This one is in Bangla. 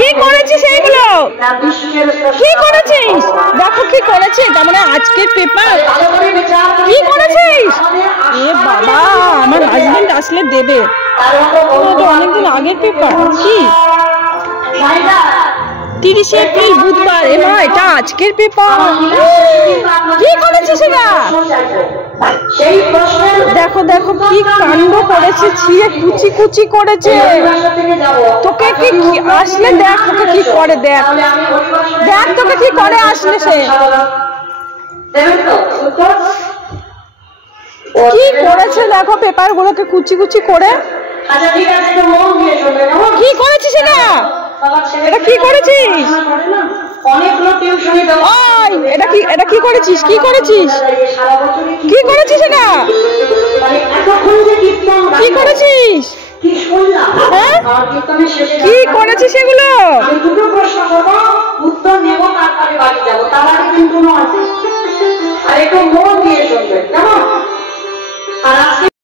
কি করেছিস এইগুলো? কি করেছিস? দেখো কি করেছে। তার মানে আজকের পেপার কি করেছিস? এ বাবা, আমার হাজবেন্ড আসলে দেবে। অনেকদিন আগের পেপার। কি 30 এপ্রিল বুধবার। এমা, এটা আজকের পেপার। কি করেছিস এটা? দেখো দেখো কি কাণ্ড করেছে, ছিঁড়ে কুচি কুচি করেছে। তোকে কি আসলে দেখ তোকে কি করে, দেখ দেখ তোকে কি করে আসলে সে। কি করেছে দেখো, পেপার গুলোকে কুচি কুচি করে। কি করেছিস এটা? এটা কি করেছিস? এটা কি করেছিস? কি করেছিস? কি করেছিস এটা? কি করেছিস? হ্যাঁ, কি করেছিস এগুলো? উত্তর নেব, তারপরে বাড়ি যাবো। তার আগে কিন্তু আর একটু মন দিয়ে শুনবে, কেমন? আর